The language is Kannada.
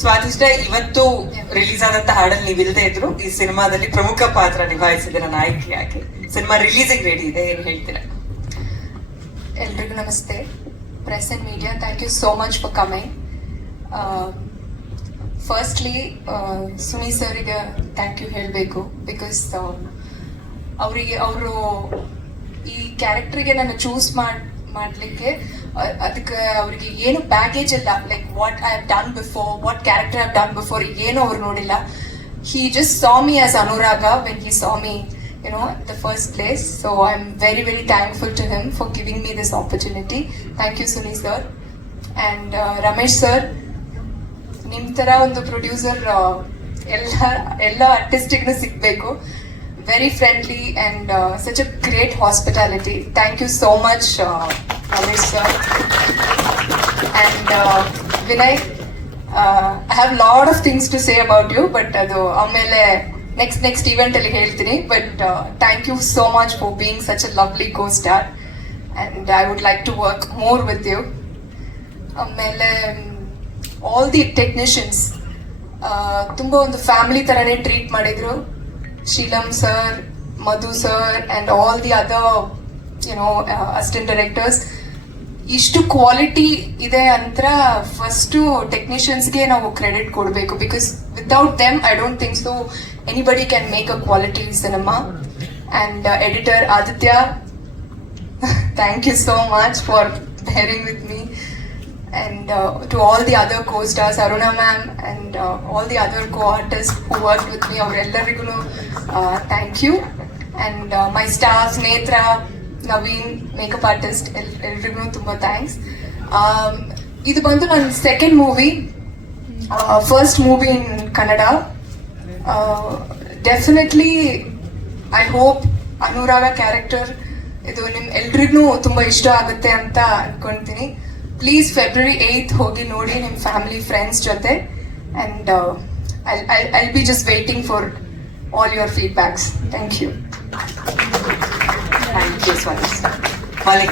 ಸ್ವಾದಿಷ್ಟ ಇವತ್ತು ರಿಲೀಸ್ ಆದಂತ ಹಾಡಲ್ಲಿ ನೀವಿಲ್ಲದೆ ಇದ್ರು ಈ ಸಿನಿಮಾದಲ್ಲಿ ಪ್ರಮುಖ ಪಾತ್ರ ನಿಭಾಯಿಸಿದಿರ ನಾಯಕಿಯಾಗಿ ಸಿನಿಮಾ ರಿಲೀಸಿಂಗ್ ರೆಡಿ ಇದೆ ಏನ್ ಹೇಳ್ತೀರಾ? ಎಲ್ರಿಗೂ ನಮಸ್ತೆ. Press and media thank you so much for coming firstly Suni ಸರ್ಗೆ ಥ್ಯಾಂಕ್ ಯು ಹೇಳಬೇಕು ಬಿಕಾಸ್ ಅವರಿಗೆ, ಅವರು ಈ ಕ್ಯಾರೆಕ್ಟರ್ಗೆ ನಾನು ಚೂಸ್ ಮಾಡ್ ಮಾಡಲಿಕ್ಕೆ ಅದಕ್ಕೆ ಅವರಿಗೆ ಏನು ಪ್ಯಾಕೇಜ್ ಇಲ್ಲ like what I have done before what character have done before ಏನು ಅವ್ರು ನೋಡಿಲ್ಲ he just saw me as Anuraga when he saw me, you know, the the first place. So I'm very, very thankful to him for giving me this opportunity. Thank you, Suni sir uh, Ramesh sir, ನಿಮ್ಮ ಥರ ಒಂದು ಪ್ರೊಡ್ಯೂಸರ್ ಎಲ್ಲ ಎಲ್ಲ ಆರ್ಟಿಸ್ಟಿಗೂ ಸಿಗಬೇಕು very friendly and such a great hospitality thank you so much Ramesh sir and Vinay I have lot of things to say about you but ಅದು ಆಮೇಲೆ ನೆಕ್ಸ್ಟ್ ನೆಕ್ಸ್ಟ್ ಇವೆಂಟ್ ಅಲ್ಲಿ ಹೇಳ್ತೀನಿ. But thank you so much for being such a lovely co star and I would like to work more with you ಆಮೇಲೆ ಆಲ್ ದಿ ಟೆಕ್ನಿಷಿಯನ್ಸ್ ತುಂಬ ಒಂದು ಫ್ಯಾಮಿಲಿ ಥರನೇ ಟ್ರೀಟ್ ಮಾಡಿದ್ರು. Sheelam sir Madhu sir the all the other uh, assistant directors. ಇಷ್ಟು ಕ್ವಾಲಿಟಿ ಇದೆ ಅಂತ ಫಸ್ಟು ಟೆಕ್ನಿಷಿಯನ್ಸ್ಗೆ ನಾವು ಕ್ರೆಡಿಟ್ ಕೊಡಬೇಕು because without them I don't think so anybody can make a quality cinema and editor Aditya thank you so much for bearing with me and uh, to all the other co-stars aruna ma'am and uh, all the other co-artists who worked with me ಅವರೆಲ್ಲರಿಗೂ thank you and my my Netra Naveen makeup artist L ಎಲ್ರಿಗೂ ತುಂಬ ಥ್ಯಾಂಕ್ಸ್ ಇದು ಬಂದು ನನ್ನ second movie first movie in Kannada definitely I hope Anuraga character ಇದು ನಿಮ್ಮ ಎಲ್ರಿಗೂ ತುಂಬ ಇಷ್ಟ ಆಗುತ್ತೆ ಅಂತ ಅನ್ಕೊಂತೀನಿ. ಪ್ಲೀಸ್ ಫೆಬ್ರವರಿ ಏಯ್ತ್ ಹೋಗಿ ನೋಡಿ ನಿಮ್ಮ ಫ್ಯಾಮಿಲಿ ಫ್ರೆಂಡ್ಸ್ ಜೊತೆ. And I be just waiting for all your feedbacks thank you thank you Swadishta Malik